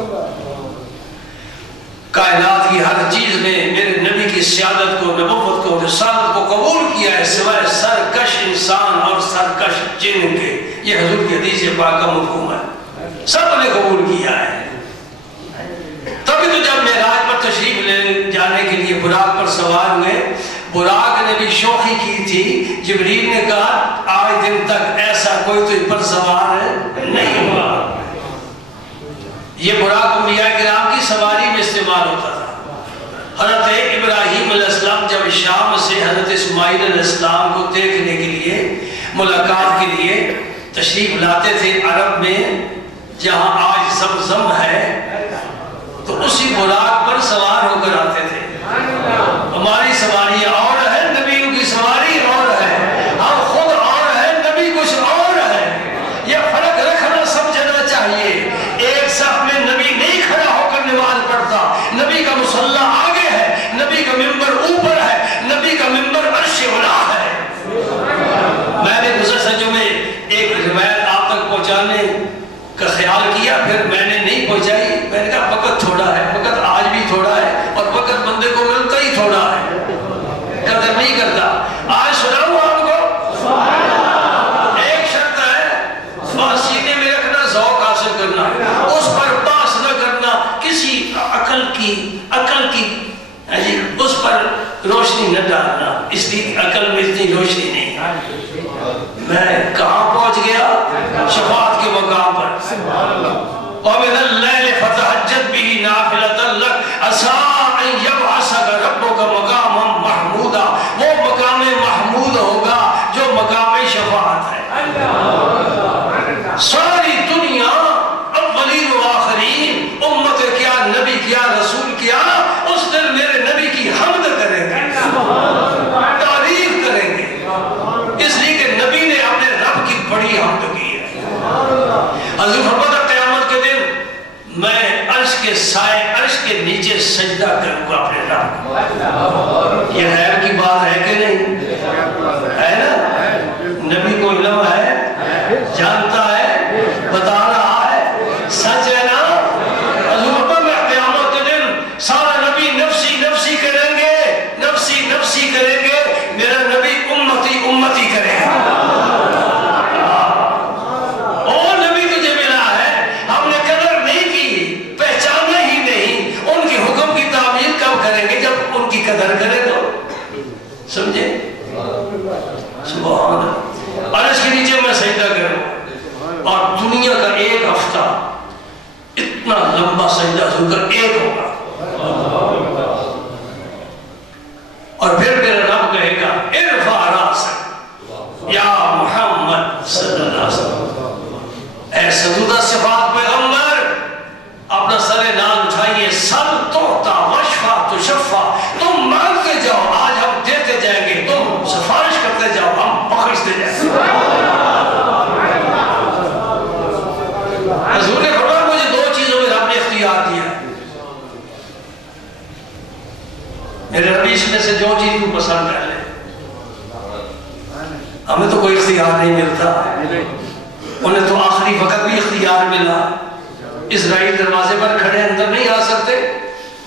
کائنات کی ہر چیز میں میرے نبی کی سیادت کو، نبوت کو، رسالت کو قبول کیا ہے سوائے سرکش انسان اور سرکش جن کے. یہ حضور کی حدیث پاک کا مفہوم ہے، سب نے قبول کیا ہے. تبھی تو جب معراج پر تشریف لے جانے کے لیے براق پر سوار ہوئے، براق نے بھی شوخی کی تھی. جبریل نے کہا آج دن تک ایسا کوئی تو پر سوار نہیں ہوا. یہ براق انبیاء کرام کی سواری میں استعمال ہوتا تھا. حضرت ابراہیم علیہ السلام جب شام سے حضرت اسماعیل علیہ السلام کو دیکھنے کے لیے، ملاقات کے لیے تشریف لاتے تھے عرب میں جہاں آج زمزم ہے، تو اسی براق پر سوار ہو کر آتے تھے. ہماری سواری اور ہے، نبیوں کی سواری اور ہے، ہم خود اور ہے، نبی کچھ اور ہے. یہ فرق رکھنا سمجھنا چاہیے. ایک صف میں نبی نہیں کھڑا ہو کر نماز پڑھتا، نبی کا مصلی آگے ہے، نبی کا منبر اوپر ہے، نبی کا منبر عرش علا ہے. میں نے گزشتہ جمعے ایک روایت آپ تک پہنچانے کا خیال کیا، پھر میں نے نہیں پہنچائی. میں نے کہا وقت تھوڑا ہے، وقت آج بھی تھوڑا ہے، اور وقت بندے کو ملتا ہی تھوڑا ہے، قدر نہیں کرتا. آج سناؤں آپ کو، ایک شرط ہے، بس سینے میں رکھنا، ذوق حاصل کرنا، اس پر باس نہ کرنا، کسی عقل کی اس پر روشنی نہ ڈالنا. اس لیے عقل میں اتنی روشنی نہیں. میں کہاں پہنچ گیا؟ شفاعت کے مقام پر. وَمِنَ اللَّيْلِ فَتَهَجَّدْ بِهِ نَافِلَةً لَكَ عَسَىٰ أَن يَبْعَثَكَ رَبُّكَ مَقَامًا مَحْمُودًا. وہ مقام محمود ہوگا جو مقام شفاعت ہے. ساری دنیا اولین و آخرین، امت کیا، نبی کیا، رسول کیا، اس دن میرے نبی کی حمد کریں گے، تعریف کریں گے، اس لیے کہ نبی نے اپنے رب کی بڑی حمد کی ہے. حضور فرماتا قیامت کے دن میں عرش کے سائے، عرش کے نیچے سجدہ کروں گا اپنے رب کو. یہ غیر کی بات ہے کہ نہیں ہے نا؟ نبی کو علم ہے، جانتا ہے، بتا رہا ہے، سچ ہے نا. حضور میں قیامت کے دن سارا نبی نفسی نفسی کریں گے، نفسی نفسی کریں گے، میرا نبی امتی امتی کرے گا. اور نبی تجھے ملا ہے، ہم نے قدر نہیں کی، پہچانا ہی نہیں. ان کے حکم کی تعمیل کب کریں گے؟ جب ان کی قدر کریں تو. سمجھے؟ سبحان اللہ. عرش کے نیچے میں سجدہ کروں، اور دنیا کا ایک ہفتہ اتنا لمبا سجدہ ہو کر ایک ہوگا. اور پھر میرا رب کہے گا ارفع راسک یا محمد صلی اللہ علیہ وسلم. اے ستودہ صفات پیغمبر، اپنا سر نال اٹھائیے. سب توتا وشفا تشفا، تم مانگتے جاؤ، آج ہم دیتے جائیں گے. تم سفارش کرتے جاؤ، ہم بخشتے جائیں گے. حضور نے فرمایا مجھے دو چیزوں میں رب نے اختیار دیا ہے. میرے نبی اس میں سے جو چیز کو پسند کر لے. ہمیں تو کوئی اختیار نہیں ملتا، انہیں تو آخری وقت بھی اختیار ملا. اسرائیل دروازے پر کھڑے، اندر نہیں آ سکتے.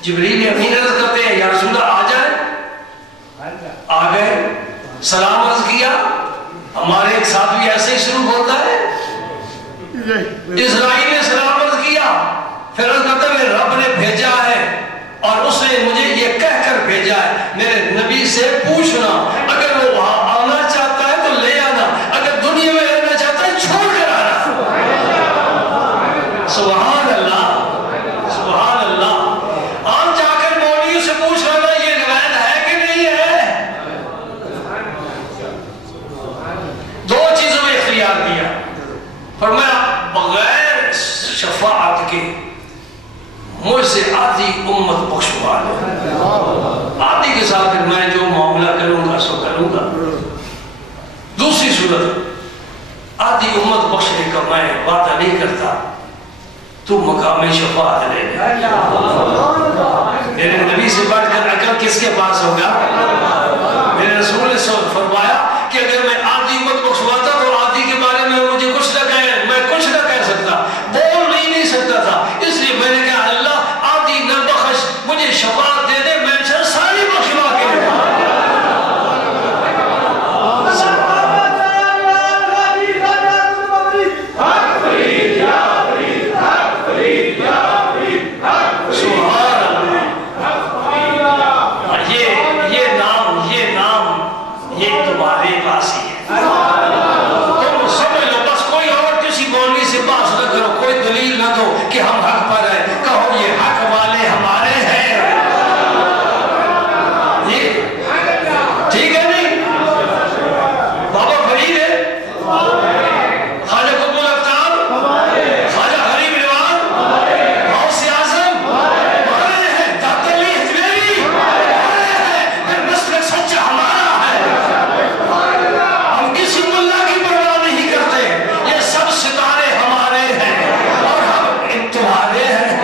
جبریل امین عرض کرتے ہیں یا رسول اللہ آ جائیں. آ گئے، سلام عرض کیا. ہمارے ایک ساتھ بھی ایسے ہی شروع ہوتا ہے. اسرائیل نے سلام عرض کیا، پھر عرض کرتا ہے رب نے بھیجا ہے اور اس نے مجھے یہ کہہ کر بھیجا ہے میرے نبی سے پوچھنا، اگر وہ وہاں آنا چاہتا ہے تو لے آنا، اگر دنیا میں رہنا چاہتا ہے چھوڑ کر آنا۔ سبحان اللہ، سبحان اللہ۔ آپ جا کر مولویوں سے پوچھ لینا یہ روایت ہے کہ نہیں ہے؟ دو چیزوں میں اختیار دیا، فرمایا بغیر شفاعت کے مجھ سے آدھی امت بخشوا لو، آدھی کے ساتھ میں جو معاملہ کروں گا سو کروں گا۔ دوسری صورت، آدھی امت بخشنے کا میں وعدہ نہیں کرتا، تو مقام شفاعت لے لے۔ میرے نبی سے بڑھ کر عقل کس کے پاس ہوگا؟ میرے رسول نے فرمایا کہ اگر میں آدھی امت بخشواتا تو آدھی کے بارے میں مجھے کچھ نہ کہے، میں کچھ نہ کہہ سکتا، بول نہیں سکتا تھا، اس لیے میں نے کہا اللہ آدھی نہ بخش، مجھے شفاعت دے دے، میں انشاء ساری بخشوا کے لے۔ کہ ہم حق پر ہیں، کہو یہ حق والے ہمارے ہیں، ٹھیک ہے نہیں؟ بابا فرید ہے، خواجہ قطب الافطار، خواجہ غریب نواز، غوث اعظم ہمارے ہیں، داتا علی حجویری ہمارے ہیں، پھر مسلک سچا ہمارا ہے۔ ہم کسی ملا کی پرواہ نہیں کرتے، یہ سب ستارے ہمارے ہیں اور ہم تمہارے ہیں۔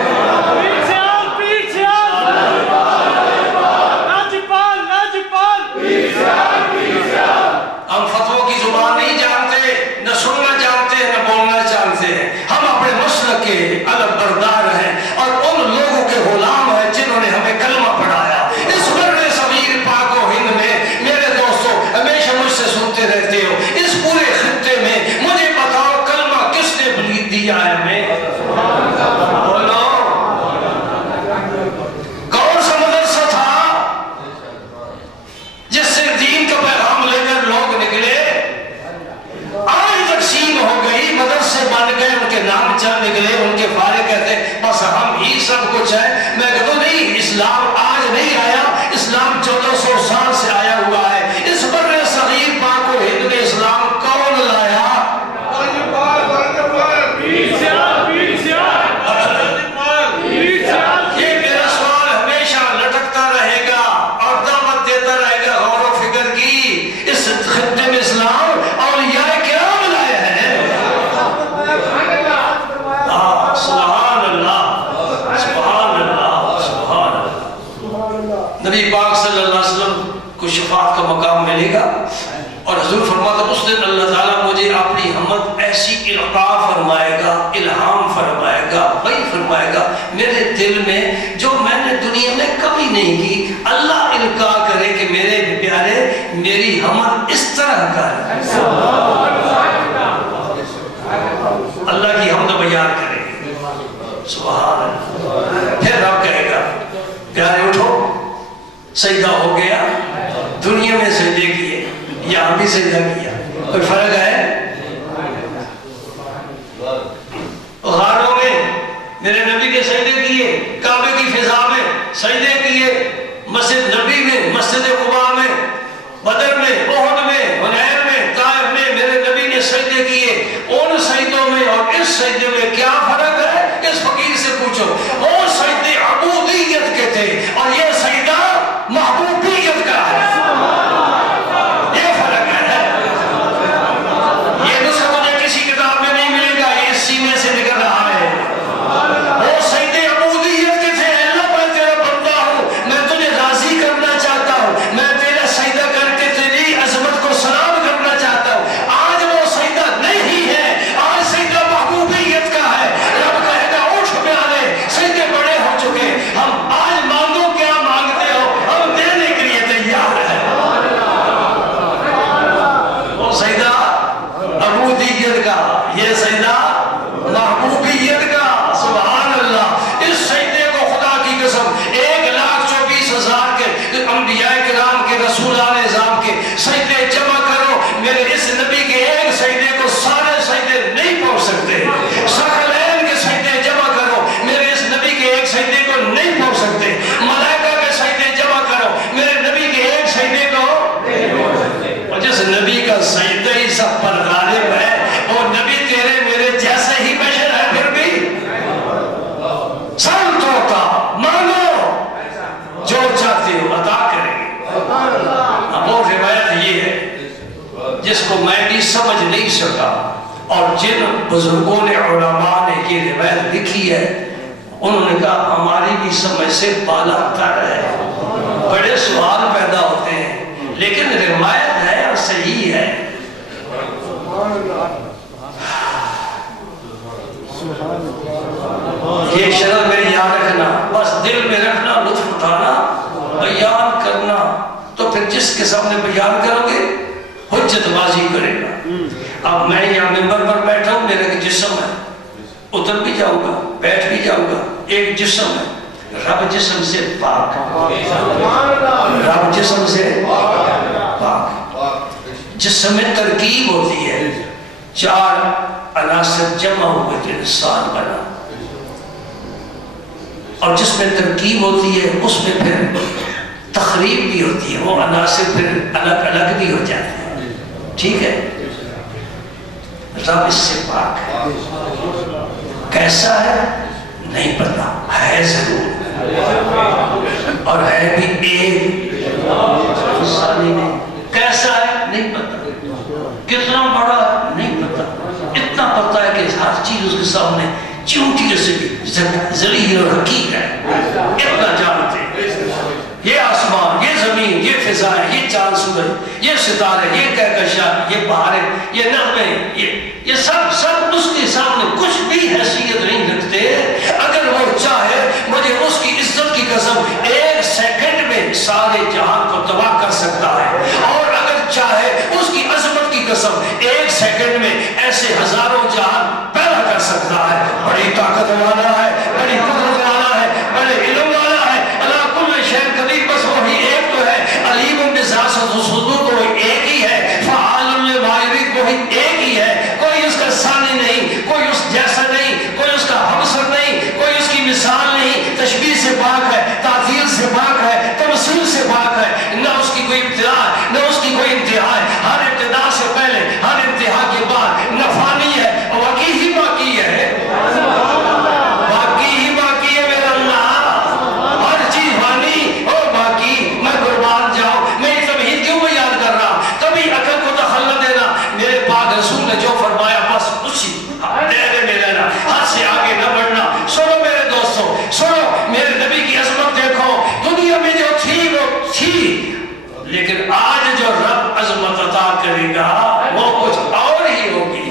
ہم فتووں کی زبان نہیں جانتے، نہ سننا جانتے ہیں نہ بولنا جانتے ہیں، ہم اپنے مسلک کے علم بردار ہیں اور ان لوگوں کے غلام ہیں جنہوں نے ہمیں کلمہ پڑھایا۔ اس برے صغیر پاک و ہند میں میرے دوستوں ہمیشہ مجھ سے سنتے رہتے ہو، اس پورے خطے میں مجھے بتاؤ کلمہ کس نے بلید دیا ہے ہمیں؟ بولو کون سا مدرسہ تھا جس سے دین کا پیغام لے کر لوگ نکلے؟ آج تقسیم ہو گئی، مدرسے بن گئے، ان کے نام چل نکلے، ان کے فارغ کہتے بس ہم ہی سب کچھ ہے۔ میں کہتا ہوں نہیں، اسلام آج نہیں آیا، اسلام 1400 سال سے آیا ہوا ہے۔ اس برے صغیر پاک و ہند میں اسلام کون لایا؟ یہ میرا سوال ہمیشہ لٹکتا رہے گا اور دعوت دیتا رہے گا غور و فکر کی۔ اس خطے میں اسلام اولیاء کرام لائے ہیں۔ سبحان اللہ، سبحان اللہ، سبحان اللہ۔ نبی پاک صلی اللہ علیہ وسلم کو شفاعت کا مقام ملے گا اور حضور فرماتا اس دن اللہ تعالیٰ مجھے اپنی حمد ایسی القاء فرمائے گا، الہام فرمائے گا، وہی فرمائے گا میرے دل میں جو میں نے دنیا میں کبھی نہیں کی، اللہ القاء کرے کہ میرے پیارے میری حمد اس طرح کر، اللہ کی حمد بیان کرے، سبحان اللہ۔ پھر رب کہے گا پیارے اٹھو، سجدہ ہو گیا، دنیا میں سجدے کیے، یہاں بھی سجدہ کیا، کوئی فرق ہے؟ غاروں میں میرے نبی کے سجدے کیے، کعبے کی فضا میں سجدے کیے، مسجد نبی میں، مسجد قباء میں، بدر میں، احد میں، حنین میں، طائف میں میرے نبی نے سجدے کیے۔ ان سجدوں میں اور اس سجدے میں کیا فرق ہے؟ اس فقیر سے پوچھو۔ وہ سجدے عبودیت کے تھے اور یہ سجدہ محبوبیت کا ہے، یہ فرق ہے۔ یہ نسخہ مجھے کسی کتاب میں نہیں ملے گا، یہ سینے سے نکل رہا ہے۔ وہ سجدے عبودیت کے تھے، اللہ میں تیرا بندہ ہوں، میں تجھے راضی کرنا چاہتا ہوں، میں تیرے بزرگوں نے علماء نے یہ روایت لکھی ہے، انہوں نے کہا ہماری بھی سمجھ سے بالا تر ہے، بڑے سوال پیدا ہوتے ہیں، لیکن روایت ہے اور صحیح ہے۔ یہ شرط میری یاد رکھنا، بس دل میں رکھنا، لطف اٹھانا، بیان کرنا، تو پھر جس کے سامنے بیان کرو گے حجت بازی کرے گا۔ اب میں یہاں ممبر پر بیٹھا ہوں، میرا ایک جسم ہے، اتر بھی جاؤں گا، بیٹھ بھی جاؤں گا، ایک جسم ہے، رب جسم سے پاک، رب جسم سے پاک۔ جسم میں ترکیب ہوتی ہے، 4 عناصر جمع ہوئے تو انسان بنا، اور جس میں ترکیب ہوتی ہے اس میں پھر تخریب بھی ہوتی ہے، وہ عناصر پھر الگ الگ بھی ہو جاتے ہیں، ٹھیک ہے؟ رب اس سے پاک ہے، کیسا ہے نہیں پتا، ہے ضرور، اور ہے بھی ایک ثانی نہیں، کیسا ہے نہیں پتا، کتنا بڑا ہے نہیں پتا، اتنا پتا ہے کہ ہر چیز اس کے سامنے چونٹی سے بھی ذلیل اور حقیق ہے، اتنا جانتے ہیں۔ یہ آسمان، یہ زمین، یہ فضائیں، یہ چاند سورج، یہ ستارے، یہ کہکشاں، یہ بہاریں، یہ نغمے، یہ سب اس کے سامنے کچھ بھی حیثیت نہیں رکھتے۔ اگر وہ چاہے مجھے اس کی عزت کی قسم 1 سیکنڈ میں سارے جہان کو تباہ کر سکتا ہے، اور اگر چاہے اس کی عظمت کی قسم 1 سیکنڈ میں ایسے ہزاروں جہان پیدا کر سکتا ہے۔ بڑی طاقت والا ہے، بڑی قدرت والا ہے، بڑے علم والا ہے، اللہ کل شیء قدیر، بس وہی ایک تو ہے، علیم بذات الصدور تو ایک ہی ہے، فعال لما یرید وہی ایک ہی ہے، کوئی اس کا ثانی نہیں، کوئی اس جیسا نہیں، کوئی اس کا ہمسر نہیں، کوئی اس کی مثال نہیں، تشبیہ سے پاک ہے، تعطیل سے پاک ہے، تمثیل سے پاک ہے، نہ اس کی کوئی ابتدا ہے نہ اس کی کوئی انتہا ہے، ہر ابتدا سے پہلے ہر انتہا کے بعد نہ فانی ہے اور باقی ہی باقی ہے، باقی ہی باقی ہے میرا اللہ، ہر چیز فانی اور باقی۔ میں قربان جاؤں، میں یہ تمہید کیوں بیان کر رہا ہوں؟ کبھی عقل کو دخل نہ دینا، میرے پاک رسول نے جو فرمایا بس اسی دائرے میں رہنا، حد سے آگے نہ بڑھنا۔ سنو میرے دوستوں، سنو، میرے نبی کی عظمت دیکھو، دنیا میں جو تھی وہ تھی، لیکن آج جو رب عظمت عطا کرے گا وہ کچھ اور ہی ہوگی۔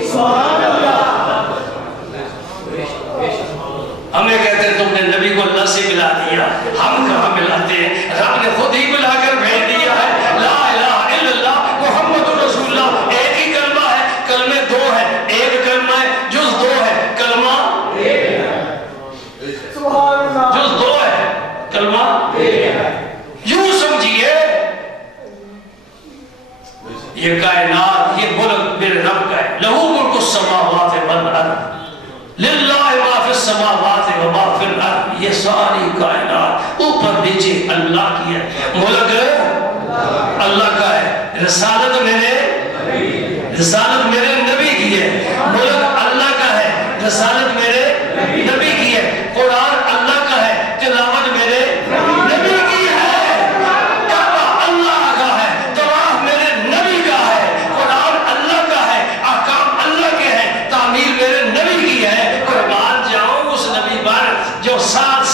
ہمیں کہتے ہیں تم نے نبی کو اللہ سے ملا دیا، ہم کہاں ملاتے ہیں؟ رب نے خود ہی ملا کر بھیج دیا ہے، لا الہ الا اللہ محمد رسول اللہ، ایک ہی کلمہ ہے، کلمے 2 ہیں، ایک کلمہ ہے، جز 2 ہے، کلمہ جز 2 ہے، کلمہ یوں سمجھیے یہ کائنات، یہ ملک میرے رب کا ہے، لہو ملک السماوات والارض للہ ما فی السماوات و ما فی الارض، یہ ساری کائنات اوپر نیچے اللہ کی ہے، ملک اللہ کا ہے، رسالت میرے نبی کی ہے، ملک اللہ کا ہے، رسالت میرے نبی کی ہے، قرآن اللہ کا ہے، تلاوت میرے نبی کی ہے، کعبہ اللہ کا ہے، طواف میرے نبی کا ہے، قرآن اللہ کا ہے، احکام اللہ کے ہیں، تعمیر میرے نبی کی ہے۔ قربان جاؤں اس نبی پر جو ساتھ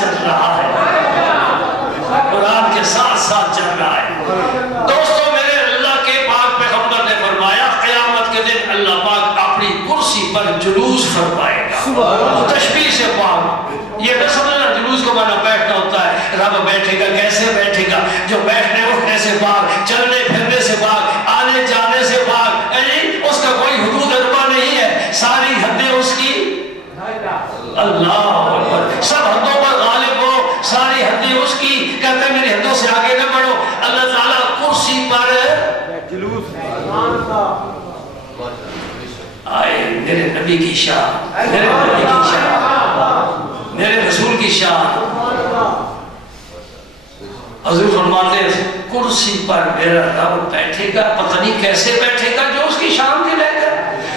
چل رہا ہے، قرآن کے ساتھ چل رہا ہے۔ دوستوں، میرے اللہ کے پاک پیغمبر نے فرمایا قیامت کے دن اللہ پاک اپنی کرسی پر جلوس فرمائے گا، تشبیہ سے پاک، یہ نہ سمجھنا جلوس کو مانا بیٹھنا ہوتا ہے، رب بیٹھے گا، کیسے بیٹھے گا؟ جو بیٹھنے اٹھنے سے پاک، چلنے پھرنے سے پاک، آنے جانے سے پاک، اس کا کوئی حدود ادبا نہیں ہے، ساری حدیں اس کی، اللہ اکبر، سب حدوں پر غالب ہو، ساری حدیں اس کی، کہتے ہیں میری حدوں سے آگے نہ بڑھو، اللہ تعالیٰ کرسی پر جلوس آئے، میرے نبی کی شان، میرے نبی کی شان، میرے رسول کی شان۔ حضور فرماتے ہیں کرسی پر میرا رب بیٹھے گا، پتہ نہیں کیسے بیٹھے گا، جو اس کی شان دلے گا۔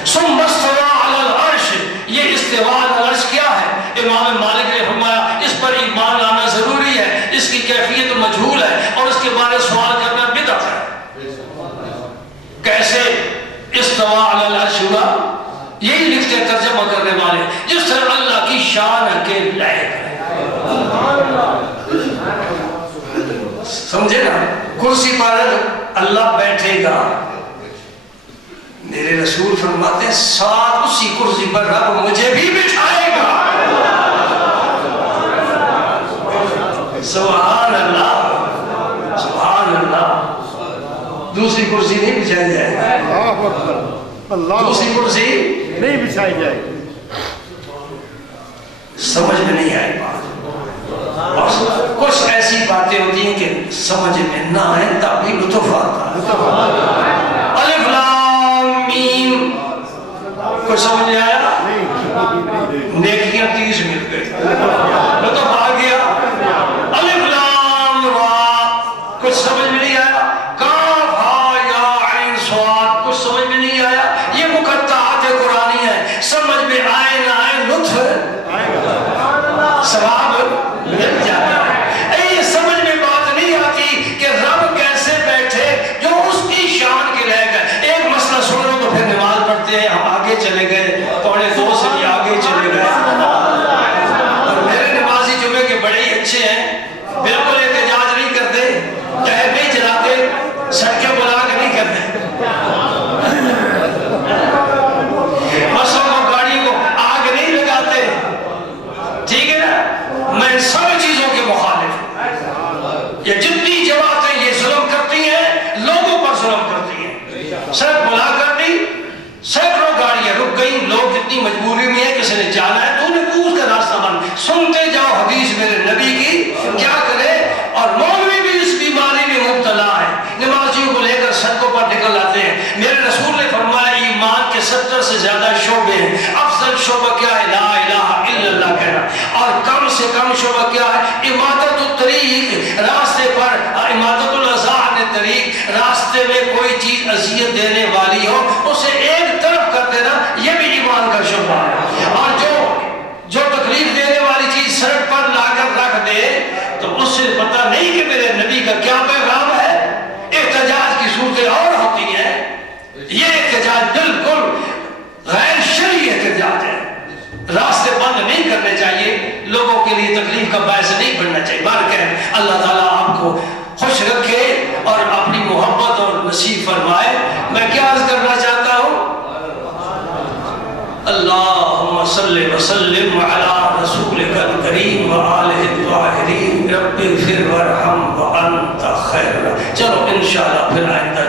ثم استوى على العرش، یہ استواء العرش کیا ہے؟ امام مالک نے فرمایا اس پر ایمان لانا ضروری ہے، اس کی کیفیت مجہول ہے، اور اس کے بارے سوال کرنا بدعت ہے۔ کیسے استوى على العرش ہوا؟ شان کے لائق ہے. سمجھے نا؟ کرسی پر اللہ بیٹھے گا. میرے رسول فرماتے ہیں ساتھ اسی کرسی پر رب مجھے بھی بٹھائے گا. سبحان اللہ سبحان اللہ. دوسری کرسی نہیں بچھائی جائے گی. دوسری کرسی نہیں بچھائی جائے. سمجھ میں نہیں آئی بات. اور کچھ ایسی باتیں ہوتی ہیں کہ سمجھ میں نہ آئیں تب بھی لطف آتا ہے. الف لام میم کچھ سمجھ میں آیا؟ نیکیاں 30 مل گئی, لطف آ گیا. الف لام را کچھ سمجھ میں نہیں آیا. کاف ہا یا عین صاد کچھ سمجھ میں نہیں آیا. یہ مقطعات قرآنی ہیں, سمجھ میں آئے نہ آئے لطف ثواب مل جاتا ہے. یہ سمجھ میں بات نہیں آتی کہ رب کیسے بیٹھے جو اس کی شان کے لے گئے. ایک مسئلہ سن لو تو پھر نماز پڑھتے ہیں. ہم آگے چلے گئے, 1:45 سے بھی آگے چلے گئے. اور میرے نمازی جمعے کے بڑے ہی اچھے ہیں, بالکل احتجاج نہیں کرتے, ٹائر نہیں چلاتے, سڑکیں بلا کے نہیں کرتے, بسوں کو گاڑیوں کو آگ نہیں لگاتے. ٹھیک ہے نا؟ میں سب چیزوں کے مخالف ہوں. یہ جتنی جماعتیں یہ ظلم کرتی ہیں, لوگوں پر ظلم کرتی ہیں. سڑک بلا کر دی, سینکڑوں گاڑیاں رک گئی, لوگ اتنی مجبوری میں ہے, کسی نے جانا ہے تو انہیں کوس کا راستہ بند. سنتے جاؤ حدیث میرے نبی کی, کیا کرے. اور مولوی بھی اس بیماری میں مبتلا ہے, نمازیوں کو لے کر سڑکوں پر نکل آتے ہیں. میرے رسول نے فرمایا ایمان کے 70 سے زیادہ شعبے ہیں. افضل شعبہ کیا ہے؟ لا الہ الا اللہ کہنا. اور کم سے کم شعبہ کیا ہے؟ اماطۃ الطریق, راستے پر اماطۃ الاذى عن الطریق, راستے میں کوئی چیز اذیت دینے والی ہو اسے ایک طرف کر دینا, یہ بھی ایمان کا شعبہ ہے. اور جو تکلیف دینے والی چیز سڑک پر لا کر رکھ دے تو اس سے پتہ نہیں کہ میرے نبی کا کیا پیغام ہے. احتجاج کی صورتیں اور ہوتی ہیں. یہ احتجاج بالکل غیر شرعی احتجاج ہے. راستے بند نہیں کرنے چاہیے, لوگوں کے لیے تکلیف کا باعث نہیں بننا چاہیے. بارکہ اللہ تعالیٰ آپ کو خوش رکھے اور اپنی محبت اور نصیب فرمائے. میں کیا عرض کرنا چاہتا ہوں؟ اللہم صلی وسلم علی رسولک الکریم وآلہ الطاہرین رب اغفر وارحم وانت خیر. چلو انشاءاللہ پھر آئندہ